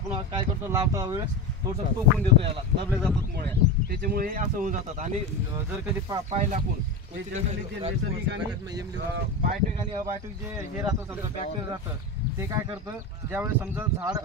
आपण काय करतो लावता वेळेस थोडंसं टोकून देतो, याला दबले जातात मुळ्या, त्याच्यामुळे हे असं होऊन जातात. आणि जर कधी पाहिलं आपण हे जनरली जे नैसर्गिक आणि बायोटिक आणि अबायोटिक जे हे राहतं समजा बॅक्टेरिया राहतं, ते काय करतं ज्यावेळेस समजा झाड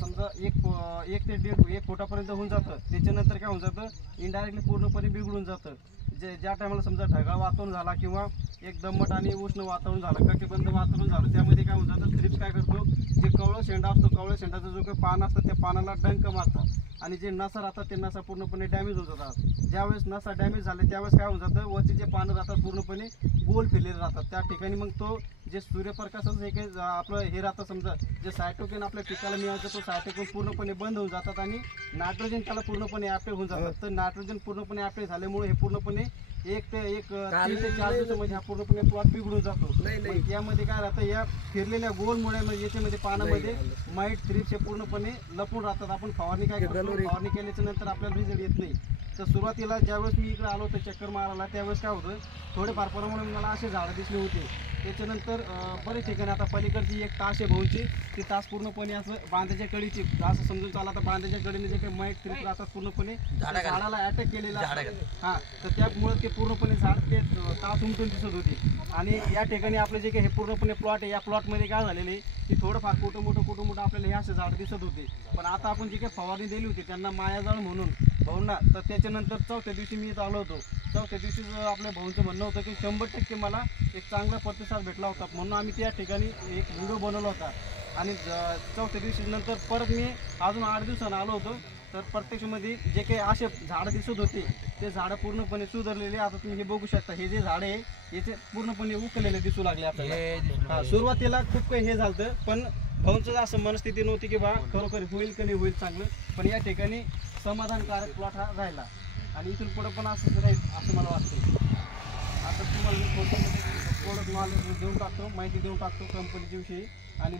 समजा एक ते 1.5 फुटापर्यंत होऊन जातं, त्याच्यानंतर काय होऊन जातं इनडायरेक्टली पूर्णपणे बिघडून जातं. ज्या टायमाला समजा ढगाळ वातावरण झाला किंवा एक दमट आणि उष्ण वातावरण झालं, कटिबंध वातावरण झालं, त्यामध्ये काय होऊन जातं थ्रिप्स काय करतो, जे कवळं शेंडा असतो, कवळ्या शेंडाचा जो काही पान असतं त्या पानाला डंक मारतात आणि जे नसा राहतात ते नसा पूर्णपणे डॅमेज होऊन जातात. ज्यावेळेस नसा डॅमेज झाले त्यावेळेस काय होऊन जातं वरचे जे पानं राहतात पूर्णपणे गोल फिरलेले राहतात. त्या ठिकाणी मग तो जे सूर्यप्रकाशाचं जे काही आपलं हे राहतं समजा जे सायटोकिन आपल्या पिकाला मिळायचं, तो सायटोकिन पूर्णपणे बंद होऊन जातात आणि नायट्रोजन त्याला पूर्णपणे ॲप्लाय होऊन जातात. तर नायट्रोजन पूर्णपणे ॲप्लाय झाल्यामुळे हे पूर्णपणे 1 ते 3 ते 4 दिवसामध्ये हा पूर्णपणे प्लॉट बिघडून जातो. यामध्ये काय राहतं, या फिरलेल्या गोल मुळ्यामध्ये याच्यामध्ये पानामध्ये माईट थ्रिप्स हे पूर्णपणे लपून राहतात. आपण फवारणी काय करतो, फवारणी केल्याच्या नंतर आपल्याला रिझल्ट येत नाही. तर सुरुवातीला ज्यावेळेस मी इकडे आलो होतो चक्कर मारायला, त्यावेळेस काय होतं थोडेफार प्रमाणात मला असे झाडं दिसले होते. त्याच्यानंतर बरेच ठिकाणी आता पलीकडची एक तास आहे भाऊची, ती तास पूर्णपणे असं बांधाच्या कडीची असं समजून चालला, तर बांधाच्या कडीने जे काही माईट थ्रिप्स राहतात पूर्णपणे झाडाला अटॅक केलेला हां, तर त्यामुळे ते पूर्णपणे झाड ते तास उमटून दिसत होती. आणि या ठिकाणी आपलं जे काही हे पूर्णपणे प्लॉट आहे, या प्लॉटमध्ये काय झालेलं आहे की थोडंफार कुठं मोठं आपल्याला हे असे झाड दिसत होते. पण आता आपण जे काही फवारणी दिली होती त्यांना मायाजाळ म्हणून भाऊंना, तर त्याच्यानंतर 4थ्या दिवशी मी इथं आलो होतो. 4थ्या दिवशी आपल्या भाऊंचं म्हणणं होतं की 100% मला एक चांगला प्रतिसाद भेटला होता, म्हणून आम्ही त्या ठिकाणी एक व्हिडिओ बनवला होता. आणि 4थ्या दिवशी नंतर परत मी अजून 8 दिवसांनी आलो होतो, तर प्रत्यक्षामध्ये जे काही असे झाडं दिसत होते ते झाडं पूर्णपणे सुधारलेले. आता तुम्ही हे बघू शकता, हे जे झाडं आहे याचे पूर्णपणे उकलेले दिसू लागले आपल्याला. सुरुवातीला खूप काही हे झालं, पण भाऊंचं असं मनस्थिती नव्हती की बा खरोखर होईल की नाही होईल चांगलं, पण या ठिकाणी समाधानकारक प्लॉट हा राहिला आणि इथून पुढं पण असंच राहील असं मला वाटतं. आता तुम्हाला मी थोडं प्रोडक्ट नॉलेज देऊन टाकतो, माहिती देऊन टाकतो कंपनीच्या विषयी. आणि